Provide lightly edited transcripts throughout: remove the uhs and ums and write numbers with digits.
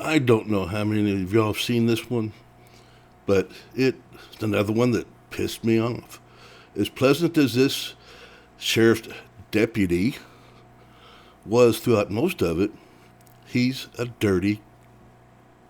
I don't know how many of y'all have seen this one, but it's another one that pissed me off. As pleasant as this sheriff's deputy was throughout most of it, he's a dirty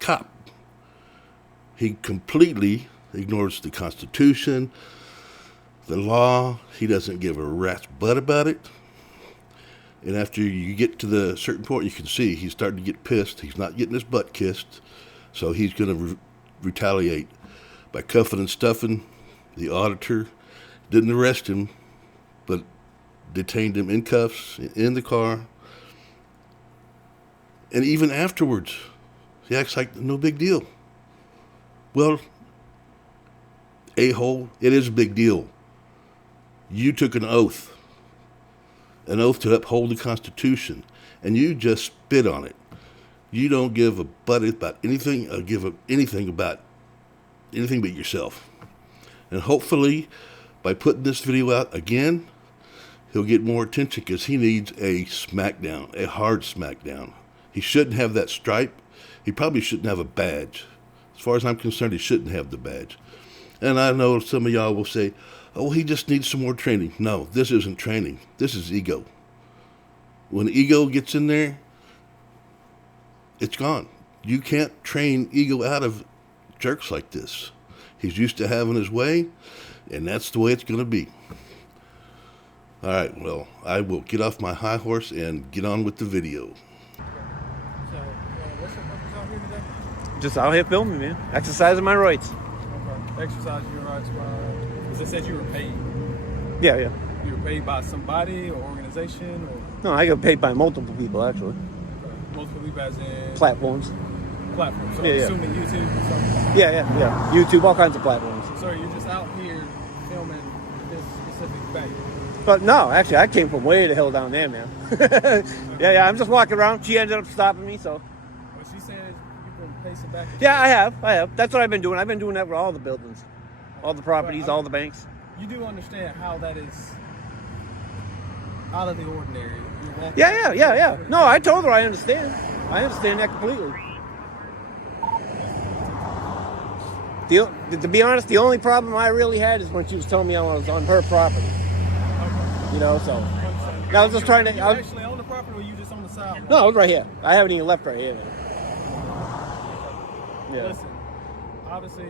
cop. He completely ignores the Constitution, the law. He doesn't give a rat's butt about it. And after you get to the certain point, you can see he's starting to get pissed. He's not getting his butt kissed, so he's going to retaliate by cuffing and stuffing. The auditor didn't arrest him, but detained him in cuffs in the car. And even afterwards, he acts like no big deal. Well, a-hole, it is a big deal. You took an oath to uphold the Constitution, and you just spit on it. You don't give a butt about anything, about anything but yourself. And hopefully, by putting this video out again, he'll get more attention because he needs a smackdown, a hard smackdown. He shouldn't have that stripe. He probably shouldn't have a badge. As far as I'm concerned, he shouldn't have the badge. And I know some of y'all will say, oh, he just needs some more training. No, this isn't training. This is ego. When ego gets in there, it's gone. You can't train ego out of jerks like this. He's used to having his way, and that's the way it's going to be. All right, well, I will get off my high horse and get on with the video. So, what's your purpose out here today? Just out here filming, man. Exercising my rights. Okay. Exercising your rights. Because it said you were paid. Yeah. You were paid by somebody or organization or? No, I get paid by multiple people, actually. Okay. Multiple people as in? Platforms. Platforms. So Yeah, I'm yeah. assuming YouTube or something? Yeah. YouTube, all kinds of platforms. So you're just out here filming this specific bank? But no, actually, I came from way the hell down there, man. Yeah, I'm just walking around. She ended up stopping me, so. Well, she said you've been pacing back. Yeah, I have. That's what I've been doing. I've been doing that with all the buildings, all the properties, all the banks. You do understand how that is out of the ordinary. Yeah. No, I told her I understand. I understand that completely. To be honest, the only problem I really had is when she was telling me I was on her property. You know, so I was just trying to. You actually on the property, or you just on the side? No, I was right here. I haven't even left right here, man. Yeah. Listen, obviously,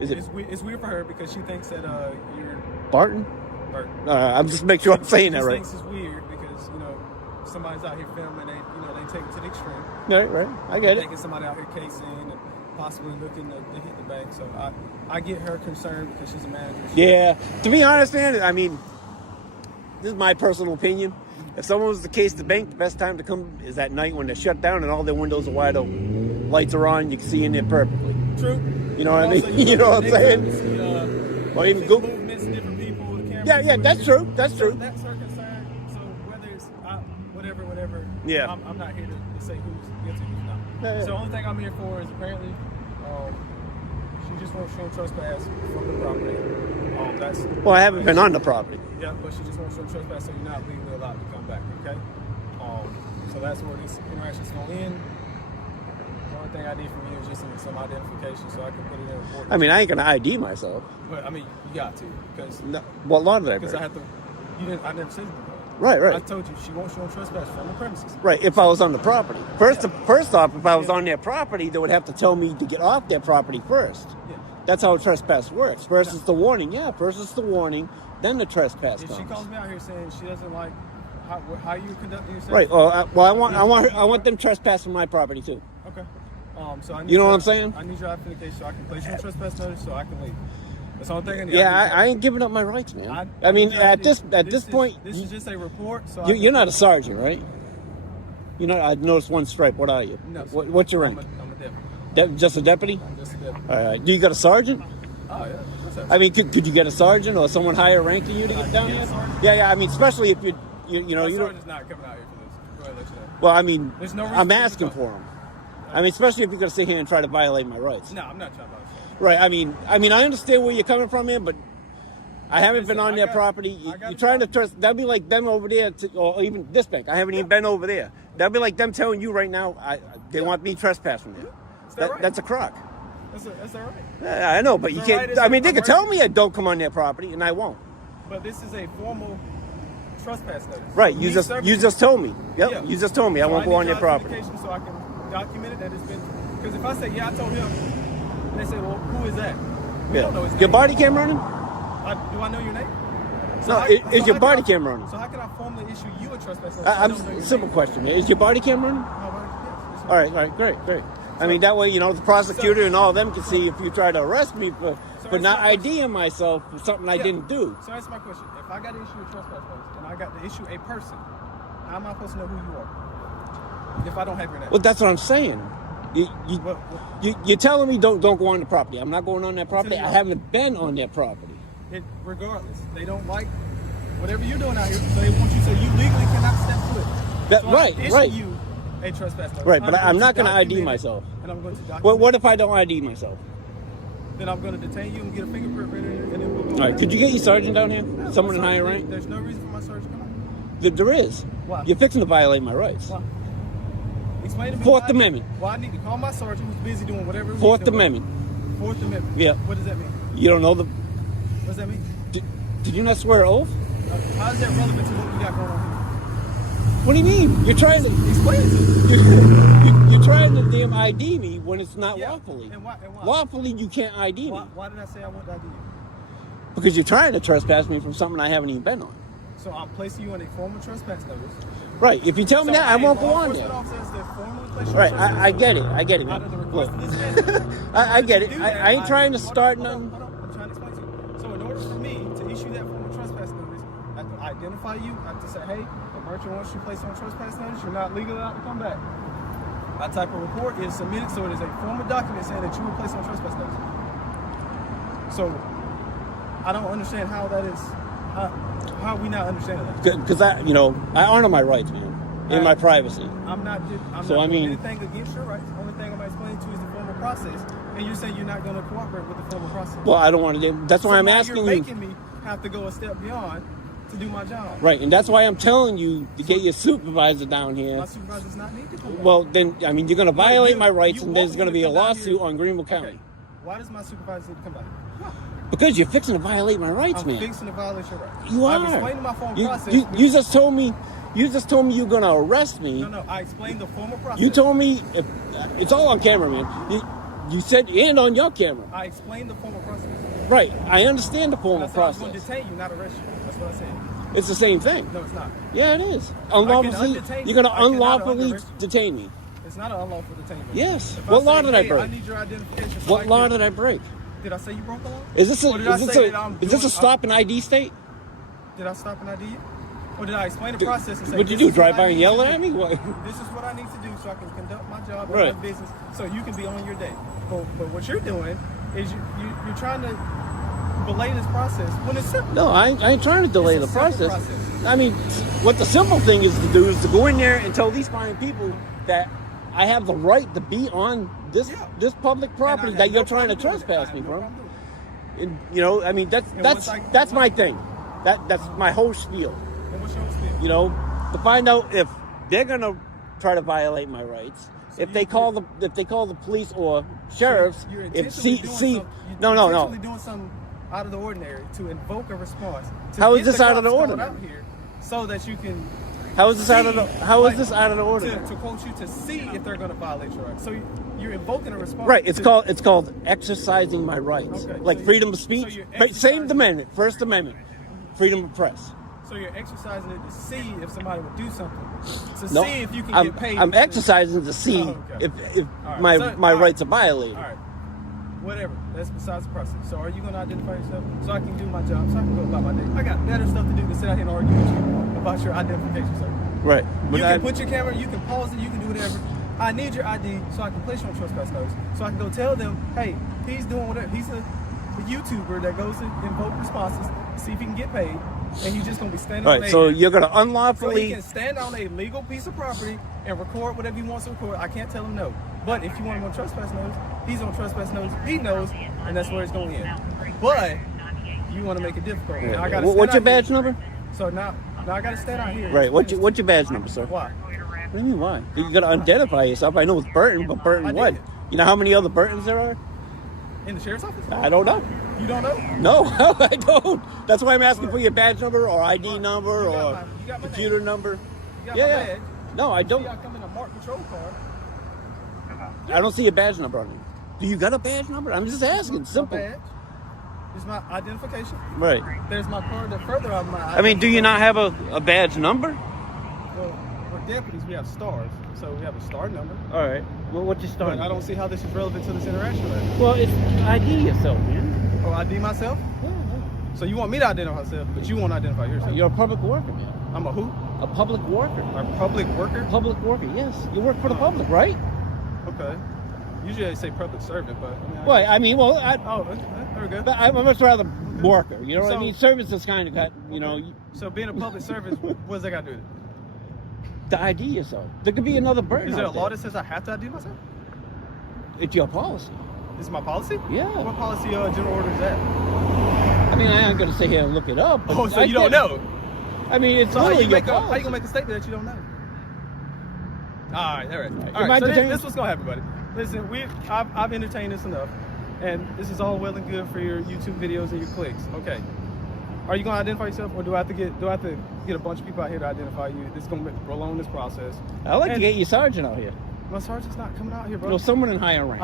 Is it it's weird for her because she thinks that you're Burton? Burton. I'm just make sure I'm saying that She right. thinks it's weird because somebody's out here filming. They take it to the extreme. Right. I get it. Taking somebody out here casing and possibly looking to hit the bank. So I get her concerned because she's a manager. Yeah. To be honest, man, I mean, this is my personal opinion. If someone was to case the bank, the best time to come is at night when they're shut down and all their windows are wide open. Lights are on, you can see in there perfectly. True. You know what I mean? You know what I'm saying? Or even Google. Movements, different people, the cameras. Yeah, that's true. That's So true. that's her concern. So whether it's whatever. Yeah. I'm not here to say who's guilty, who's not. Yeah. So the only thing I'm here for is apparently she just won't show trespass from the property. Well, I haven't been on the property. Yeah, but she just won't show trespass, so you're not legally allowed to come back. Okay. So that's where this interaction's going to end. The only thing I need from you is just some identification, so I can put it in a report. I mean, I ain't gonna ID myself. But I mean, you got to because No, what law did I because break? I have to. You didn't. I never said it. Right. I told you she won't show trespass from the premises. Right, if I was on the property. First off, if I was on their property, they would have to tell me to get off their property first. Yeah. That's how a trespass works. First is the warning. Yeah, first is the warning, then the trespass If comes. she calls me out here saying she doesn't like how you conducting yourself. Right. I want them trespassing my property too. Okay. So I need You know what I'm saying? I need your identification so I can place you on trespass notice so I can leave. That's the only thing I need. Yeah, I ain't giving up my rights, man. I mean, at this point, this is just a report. So you're not a sergeant, right? You know, I noticed one stripe. What are you? No. What's your rank? I'm a deputy. Just a deputy? I'm just a deputy. All right. Do you got a sergeant? Oh yeah. What's up? I mean, could you get a sergeant or someone higher ranking you to get down there? Yeah. I mean, especially if you know you don't. Sergeant's not coming out here for this. Go ahead, let you know. Well, I mean, There's no reason I'm for you to asking go. for them. I mean, especially if you're going to sit here and try to violate my rights. No, I'm not trying to. Right. I mean, I understand where you're coming from, man, but I haven't been on their property. You're trying to trust. That'd be like them over there, or even this bank. I haven't even been over there. That'd be like them telling you right now, they want me trespassing there. Is that right? That's a crock. That's all right. Yeah, I know, but you can't. Right, I mean, they can right. tell me I don't come on their property, and I won't. But this is a formal trespass notice. Right? So You me just told me. Yep. Yeah. You just told me I won't go on your their property. identification so I can document it that it's been. Because if I say I told him, and they say, well, who is that? We don't know his name. Your body cam running? Do I know your name? No, is your body cam running? So how can I formally issue you a trespass notice? Simple question. Is your body cam running? Yes. All right, great. I mean, that way, the prosecutor and all of them can see if you try to arrest me for not IDing myself for something I didn't do. So that's my question. If I got to issue a trespass notice and I got to issue a person, how am I supposed to know who you are? If I don't have your name. Well, that's what I'm saying. You're telling me don't go on the property. I'm not going on that property. I haven't been on that property. Regardless, they don't like whatever you're doing out here, so they want you to. You legally cannot step foot. Right. You a trespass notice. Right, but I'm not going to ID myself. And I'm going to document. What if I don't ID myself? Then I'm going to detain you and get a fingerprint ready, and then we'll go. All right, could you get your sergeant down here? Someone in higher rank? There's no reason for my sergeant to come out. There is. Why? You're fixing to violate my rights. Why? Explain to me. Fourth Amendment. Well, I need to call my sergeant who's busy doing whatever. Fourth Amendment. Fourth Amendment. Yeah. What does that mean? You don't know the... What does that mean? Did you not swear an oath? How is that relevant to what we got going on here? What do you mean? You're trying to... Explain it to me. You're trying to damn ID me when it's not lawfully. And why? Lawfully, you can't ID me. Why did I say I want to ID you? Because you're trying to trespass me from something I haven't even been on. So I'm placing you on a formal trespass notice. Right. If you tell me that, I won't go on there. Right. I get it. I get it, man. Look. I get it. I ain't trying to start nothing. I'm trying to explain to you. So in order for me to issue that formal trespass notice, I have to identify you. I have to say, hey, the merchant wants you placed on trespass notice. You're not legally allowed to come back. My type of report is submitted, so it is a formal document saying that you were placed on trespass notice. So I don't understand how that is. How are we not understanding that? Because I honor my rights, man, in my privacy. I'm not doing anything against your rights. The only thing I'm explaining to you is the formal process. And you're saying you're not going to cooperate with the formal process. Well, I don't want to. That's why I'm asking you. You're making me have to go a step beyond to do my job. Right, and that's why I'm telling you to get your supervisor down here. My supervisor does not need to come back. Well, then, I mean, you're going to violate my rights, and there's going to be a lawsuit on Greenville County. Okay. Why does my supervisor need to come back? Because you're fixing to violate my rights, man. I'm fixing to violate your rights. You I've are. explained my formal process. You just told me. You just told me you're going to arrest me. No, I explained the formal process. You told me it's all on camera, man. You said and on your camera. I explained the formal process. Right. I understand the formal process. I was going to detain you, not arrest you. That's what I said. It's the same thing. No, it's not. Yeah, it is. Unlawfully, you're going to unlawfully detain me. It's not an unlawful detainment. Yes. What law did I break? I need your identification. What law did I break? Did I say you broke the law? Is this a stop and ID state? Did I stop and ID you? Or did I explain the process and say, what'd you do, drive by and yell at me? What? This is what I need to do so I can conduct my job and Right. my business so you can be on your day. But what you're doing is you're trying to belay this process when it's simple. No, I ain't trying to delay the process. I mean, what the simple thing is to do is to go in there and tell these fine people that I have the right to be on this public property that you're trying to trespass me from. And, I mean that's my thing. That's my whole spiel. And what's your spiel? To find out if they're gonna try to violate my rights. So if they call the police or sheriffs, you're if intentionally doing something out of the ordinary to invoke a response. How is this out of the ordinary? Out here so that you can. How is this out of the ordinary? To quote you, to see if they're going to violate your rights. So you're invoking a response. Right. It's called exercising my rights, like freedom of speech. Same amendment, First Amendment, freedom of press. So you're exercising it to see if somebody would do something. To No, see if you can get paid. I'm exercising to see if my rights are violated. All right. Whatever. That's besides the process. So are you going to identify yourself so I can do my job, so I can go about my day? I got better stuff to do than sit out here and argue with you about your identification, sir. Right. You can put your camera, you can pause it, you can do whatever. I need your ID so I can place you on trespass notice. So I can go tell them, hey, he's doing whatever. He's a YouTuber that goes to invoke responses, see if he can get paid, and he's just going to be standing on so you're going to unlawfully... So he can stand on a legal piece of property and record whatever he wants to record. I can't tell him no. But if you want him on trespass notice, he's on trespass notice. He knows, and that's where it's going to end. But you want to make it difficult. Now, What's your badge number? So now I got to stand out here. Right. What's your badge number, sir? Why? What do you mean, why? You got to identify yourself. I know it's Burton, but Burton what? did. You know how many other Burtons there are? In the sheriff's office? I don't know. You don't know? No, I don't. That's why I'm asking for your badge number or ID number You got or my- you got my computer name. number. You got Yeah, my yeah. badge. No, I See, don't. I come in a marked patrol car. I don't see a badge number on you. Do you got a badge number? I'm just asking. Simple. My badge. It's my identification. Right. There's my card that further on my I mean, do you not have a badge number? Well, we're deputies. We have stars. So we have a star number. All right. Well, what's your start? But I don't see how this is relevant to this interaction right now. Well, it's ID yourself, man. Oh, ID myself? So you want me to identify myself, but you won't identify yourself. You're a public worker, man. I'm a who? A public worker. A public worker? Public worker, yes. You work for the public, right? Okay. Usually I say public servant, but Well, I mean, well, oh, there we go. but I'm much rather worker. You know what I So- mean? Service is kind of got, you know, So being a public service, what's that got to do with it? to ID yourself. There could be another burden. Is there a out law there. that says I have to ID myself? It's your policy. This is my policy? Yeah. What policy general order is that? I mean, I ain't gonna sit here and look it up. But Oh, so I you don't get- know? I mean, it's So how really you your make a, how policy. you gonna make a statement that you don't know? All right, all right. Am All I right, so detained? this is what's gonna happen, buddy. Listen, I've entertained this enough, and this is all well and good for your YouTube videos and your clicks. Okay. Are you gonna identify yourself, or do I have to get a bunch of people out here to identify you? This is gonna prolong this process. I'd like to And get your sergeant out here. my sergeant's not coming out here, bro. No, someone in higher rank.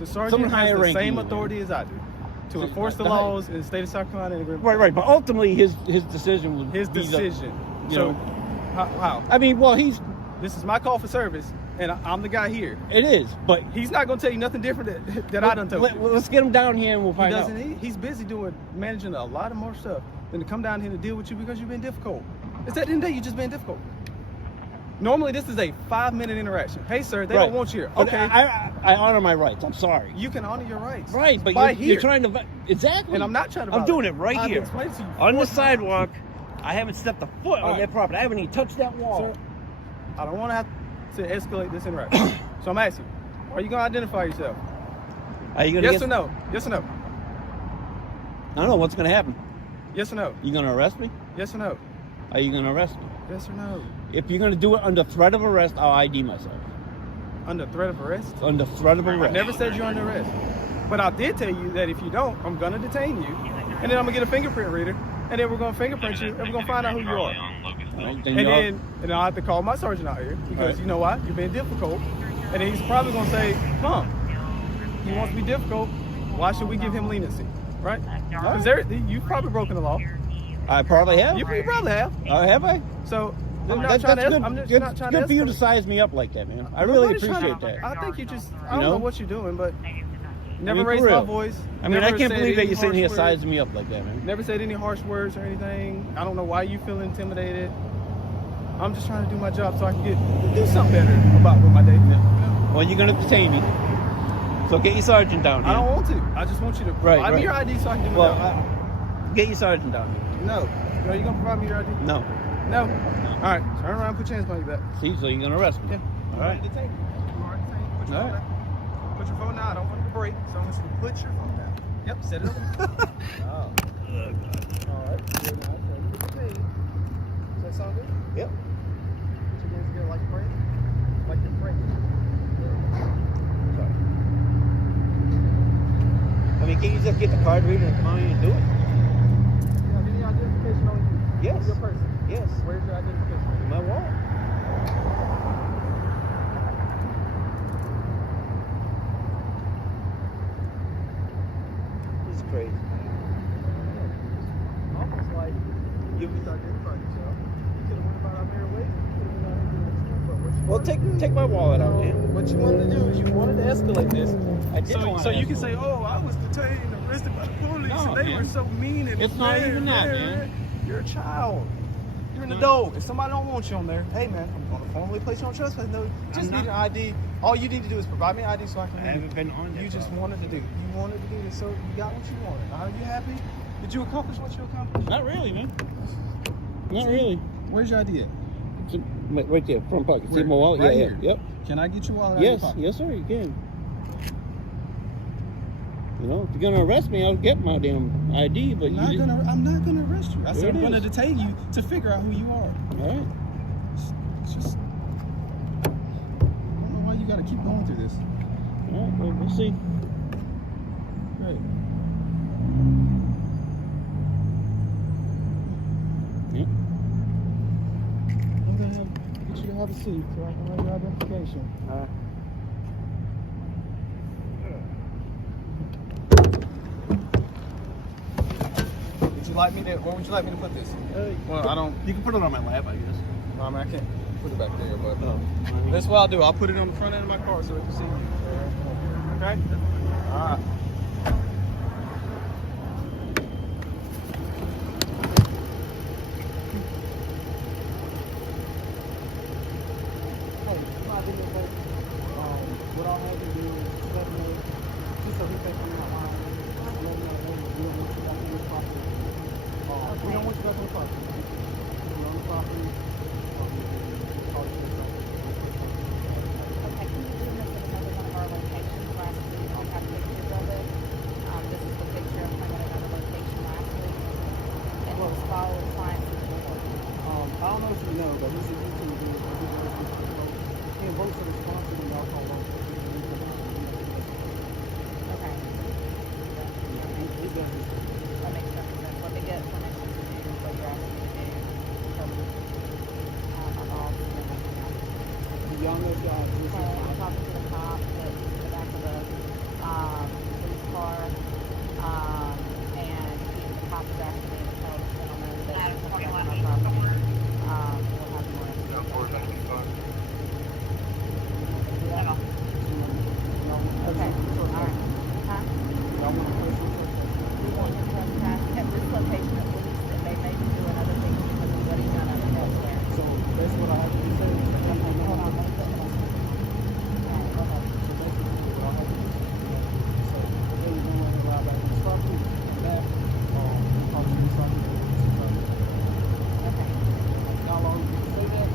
The sergeant Someone has higher the ranking same you, authority as I do to enforce the the- laws in the state of South Carolina and Greenville. Right, but ultimately his decision would His be decision. you So, know. how? I mean, well, This is my call for service, and I'm the guy here. it is, but He's not gonna tell you nothing different that I done told you. let's get him down here and we'll He find out. doesn't. He's busy managing a lot of more stuff than to come down here to deal with you because you've been difficult. It's at the end of the day, you just been difficult. Normally, this is a 5-minute interaction. Hey, sir, they don't want you here. But Okay, I honor my rights. I'm sorry. you can honor your rights. Right, but By you're trying to exactly. And I'm not trying to. I'm doing it right I've here explained to you on the 4 times. sidewalk. I haven't stepped a foot on All that right. property. I haven't even touched that wall. So, I don't want to have to escalate this interaction. So I'm asking, are you gonna identify yourself? Are you gonna Yes get, or no? Yes or no? I don't know what's gonna happen. Yes or no? You gonna arrest me? Yes or no? Are you gonna arrest me? Yes or no? If you're gonna do it under threat of arrest, I'll ID myself. Under threat of arrest? Under threat of I arrest. never said you're under arrest. But I did tell you that if you don't, I'm gonna detain you. And then I'm gonna get a fingerprint reader. And then we're gonna fingerprint you and we're gonna find out who you are. All right, then And I'll have to call my sergeant out here because you know why? You're being difficult. And then he's probably gonna say, he wants to be difficult. Why should we give him leniency? Right? Because you've probably broken the law. I probably have. You probably have. Have I? So I'm not That's trying good. to. I'm just good not trying good to. for you to escalate. size me up like that, man. I really Nobody's trying appreciate to- that. I think you just. I You don't know know? what you're doing, but never for raised my real. voice. I mean, I never can't said believe that any you're sitting here harsh words. sizing me up like that, man. Never said any harsh words or anything. I don't know why you feel intimidated. I'm just trying to do my job so I can do something better about with my day. You know? Well, you're gonna detain me. So get your sergeant down here. I don't want to. I just want you to provide me your ID so I can do my Well, job. get your sergeant down here. No. Are you gonna provide me your ID? No. No. All right. Turn around. Put your hands behind your back. See, so you're gonna arrest me. Yeah. All right. Detain you. You are detained. Put your All phone right. down. Put your phone down. I don't want it to break, so I want you to put your phone down. Yep. Set it up. Oh. All right. Good. Now, so you get detained. Does that sound good? Yep. Put your hands together like you're praying. Like you're praying. Sorry. I mean, can you just get the card reader and come on in and do it? You have any identification on you? Yes. Your person. Yes. Where's your identification? My wall. This is crazy. Almost like you just identified yourself. You could have went about our merry ways. You could have been out here doing this, but what you Well, take my wallet out, man. What you wanted to do is you wanted to escalate this. I did want So to you can escalate. say, "Oh, I was detained and arrested by the police, No, and they man. were so mean and It's not even that, man. You're a child. You're an adult. If somebody don't want you on there, hey man, I'm gonna formally place you on trespass. No, just need an ID. All you need to do is provide me an ID so I can. I leave. haven't been on You that just problem. wanted to do. You wanted to do this, so you got what you wanted. Are you happy? Did you accomplish what you accomplished? Not really, man. Not really. Where's your ID at? It's right there, front pocket. See Where? my wallet? Right Yeah, here. yeah. Yep. Can I get your wallet out of your Yes, pocket? yes, sir. You can. You know, if you're gonna arrest me, I'll get my damn ID. But I'm not gonna arrest you. I There said it I'm gonna is. detain you to figure out who you are. All right. It's just gotta keep going through this. All right, well, we'll see. Right. Yeah. I'm gonna get you to have a seat so I can run your identification. Where would you like me to put this? Well, I don't. You can put it on my lap, I guess. I mean, I can't put it back there, but that's what I'll do. I'll put it on the front end of my car so they can see me. Okay? All right. What I'll have you do is let me know, just so he can come out line, let me know we don't want you back on the property. We don't want you back on the property. You're on the property. Call the police officer. Okay, can you do this at another one of our locations last week? I have pictures of it. This is the picture of him at another location last week. And he was following clients in the door. I don't know if you know, but he's a YouTube dude. He invokes a response to the alcohol law. Okay. He does this. That makes perfect sense. Let me get permission to do what you're asking me to do. From my boss and then I can have it. Y'all know if y'all have this. I'm talking to the cop that's in the back of the police car. And the cop is asking me to tell the gentleman that he's coming back on our property. We'll have more information. Yeah. Okay. All right. Huh? We want him trespass at this location at least, and they may be doing other things because of what he's done other elsewhere. So that's what I have to say. Okay, hold on. Let me put it on. All right, go ahead. So basically what I have to do is so they don't want to allow back in the property and that talk to the property. Okay. How long you can say that?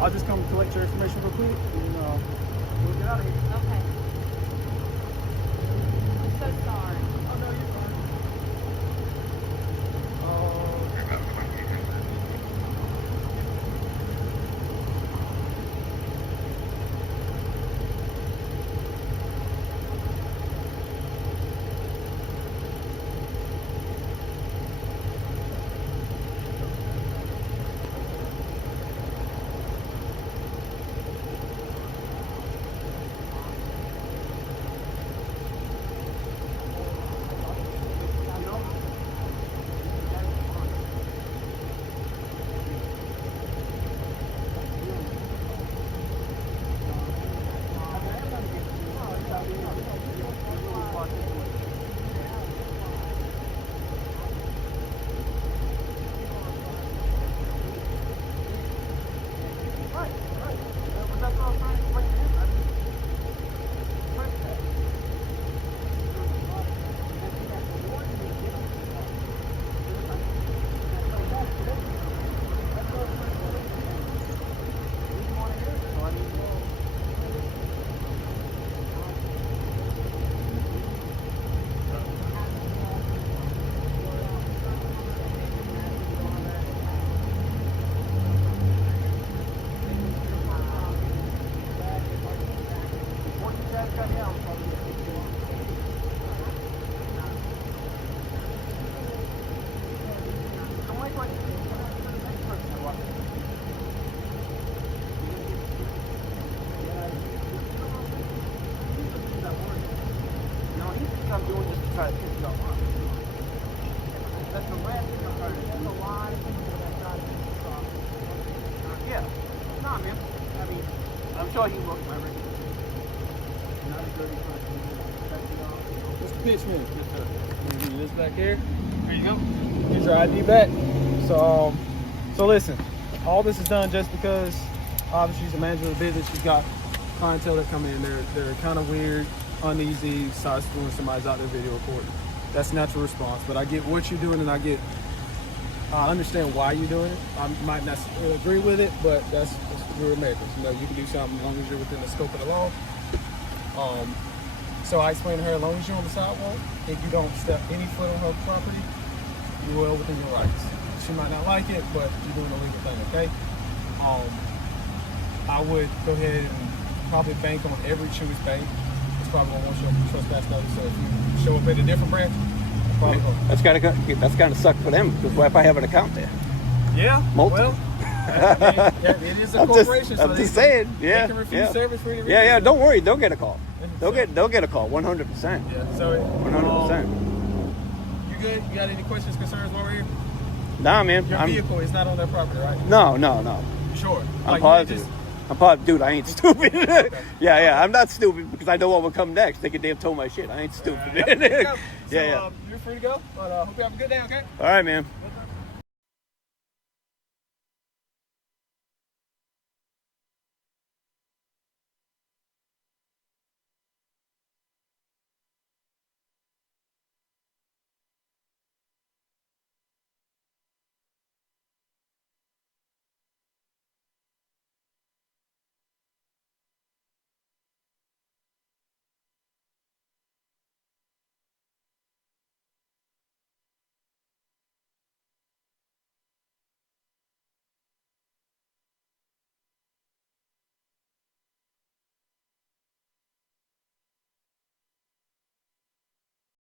I'll just come collect your information real quick and we'll get out of here. Okay. I'm so sorry. Oh, no, you're fine. I'm doing this to try to piss y'all off. That's the last thing I'm trying to do. That's a lie. That's not a piss off. Yeah. Nah, man. I mean, I'm sure he looked my record. Not a dirty person. Mr. Pitchman. Yes, sir. Give you this back here. There you go. Here's your ID back. So listen. All this is done just because obviously she's the manager of the business. She's got clientele that come in. They're kind of weird, uneasy, starts when somebody's out there video recording. That's natural response. But I get what you're doing, and I understand why you're doing it. I might not agree with it, but that's we're Americans. You know, you can do something as long as you're within the scope of the law. So I explained to her, as long as you're on the sidewalk, if you don't step any foot on her property, you're well within your rights. She might not like it, but you're doing a legal thing, okay? I would go ahead and probably bank on every Choose bank. It's probably going to show up a trespass notice. So if you show up at a different branch, probably That's gotta suck for them, because what if I have an account there? yeah, Multiple. well, it is a corporation. I'm just saying. Yeah, they can refuse service for any reason. Yeah. Don't worry, they'll get a call. They'll get a call. 100%. Yeah. So 100%. You good? You got any questions, concerns while we're here? Nah, man. Your vehicle is not on their property, right? No. Sure. I'm positive. I'm positive, dude. I ain't stupid. Okay. Yeah. I'm not stupid because I know what will come next. They could damn tow my shit. I ain't stupid. Yep, there you go. So, Yeah. you're free to go. But hope you have a good day. Okay. All right, man. Good